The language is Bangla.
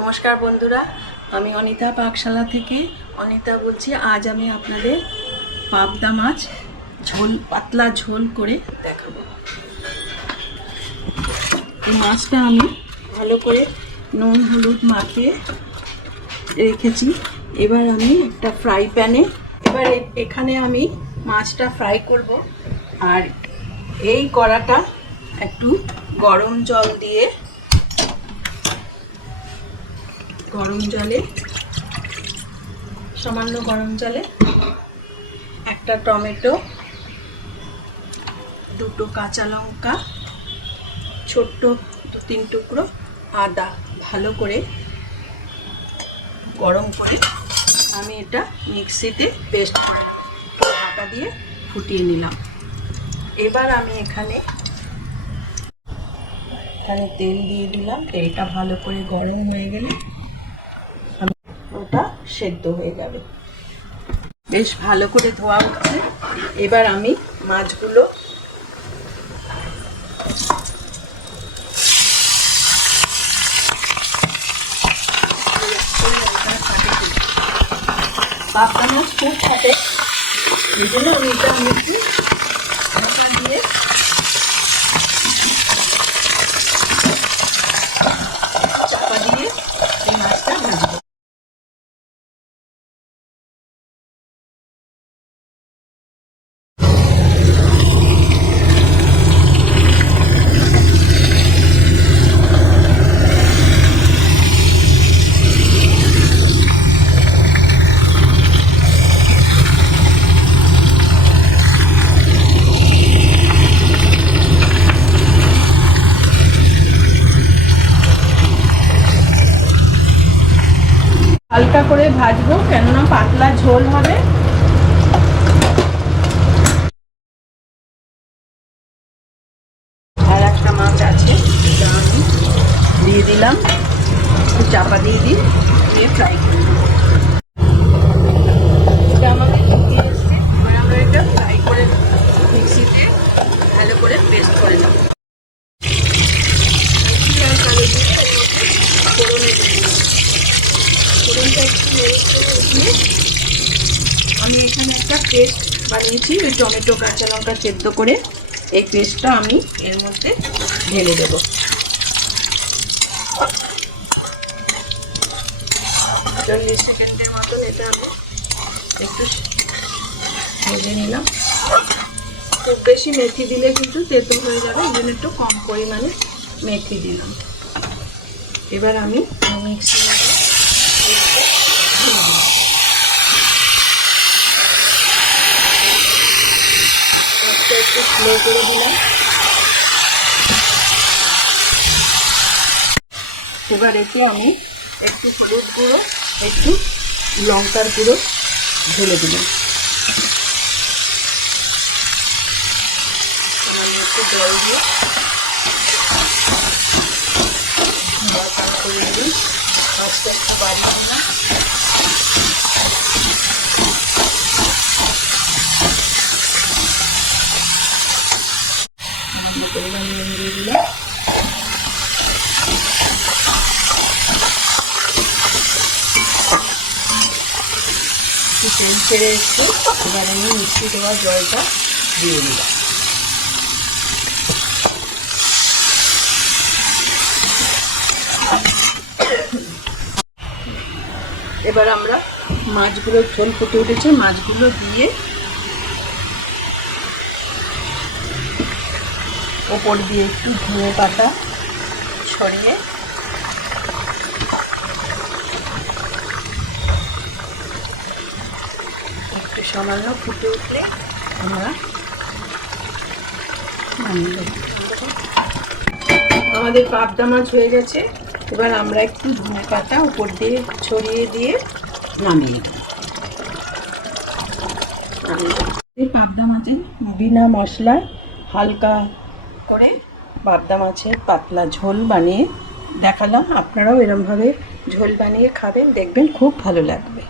নমস্কার বন্ধুরা, আমি অনিতা পাকশালা থেকে অনিতা বলছি। আজ আমি আপনাদের পাবদা মাছ ঝোল, পাতলা ঝোল করে দেখাবো। এই মাছটা আমি ভালো করে নুন হলুদ মাখিয়ে রেখেছি। এবার আমি একটা ফ্রাই প্যানে এখানে আমি মাছটা ফ্রাই করব। আর এই কড়াটা একটু গরম জল দিয়ে, সামান্য গরম জলে একটা টমেটো, দুটো কাঁচা লঙ্কা, ছোট্ট 2-3 টুকরো আদা ভালো করে গরম করে আমি এটা মিক্সিতে পেস্ট করে নেব। ঢাকা দিয়ে ফুটিয়ে নিলাম। এবার আমি এখানে তেল দিয়ে দিলাম। তেলটা ভালো করে গরম হয়ে গেলে ওটা সেদ্ধ হয়ে যাবে। বেশ ভালো করে ধোয়া হচ্ছে। এবার আমি মাছগুলো পাবদা মাছ খুব খাটে, এই জন্য আমি এটা একটু ঢাকা দিয়ে চাপা দিয়ে এই মাছটা ভাজবো। হালকা করে ভাজবো, কেননা পাতলা ঝোল হবে। আর একটা মাছ আছে, এটা আমি দিয়ে দিলাম, একটু চাপা দিয়ে ফ্রাই করে দেবো। এটা আমাদের ফুটিয়ে এসছে। এবার আমরা এটা ফ্রাই করে মিক্সিতে ভালো করে পেস্ট করে দেবো। আর কালো দিয়ে ফোড়নে দিয়ে ফোড়নটা একটু নেড়ে দিয়ে আমি এখানে একটা পেস্ট বানিয়েছি। ওই টমেটো কাঁচা লঙ্কা সেদ্ধ করে এই পেস্টটা আমি এর মধ্যে ঢেলে দেবো। 40 সেকেন্ডের মতন এটা আমি একটু ভেজে নিলাম। খুব বেশি মেথি দিলে কিন্তু তেতো হয়ে যাবে, এই জন্য একটু কম পরিমাণে মেথি দিলাম। এবার আমি মিক্সি একটু স্লো করে দিলাম। এবার এতে আমি একটু হলুদ গুঁড়ো, একটু লঙ্কার গুঁড়ো ঢেলে দিলাম। একটু জল দিয়ে করে দিই। মাছটা একটু বাড়িয়ে দিলাম। পরিমাণ নুন দিয়ে দিলাম। তেল ছেড়ে এসছে। এবার আমি মিষ্টি দেওয়া জলটা দিয়ে দিলাম। এবার আমরা মাছগুলো, ঝোল ফুটে উঠেছে, মাছগুলো দিয়ে ওপর দিয়ে একটু ধনে পাতা ছড়িয়ে একটু সামান্য ফুটে উঠলে আমরা আমাদের পাবদা মাছ হয়ে গেছে। এবার আমরা একটু ধনে পাতা উপর দিয়ে ছড়িয়ে দিয়ে নামিয়ে দিই। পাবদা মাছের বিনা মশলায় হালকা করে পাবদা মাছের পাতলা ঝোল বানিয়ে দেখালাম। আপনারাও এরমভাবে ঝোল বানিয়ে খাবেন, দেখবেন খুব ভালো লাগবে।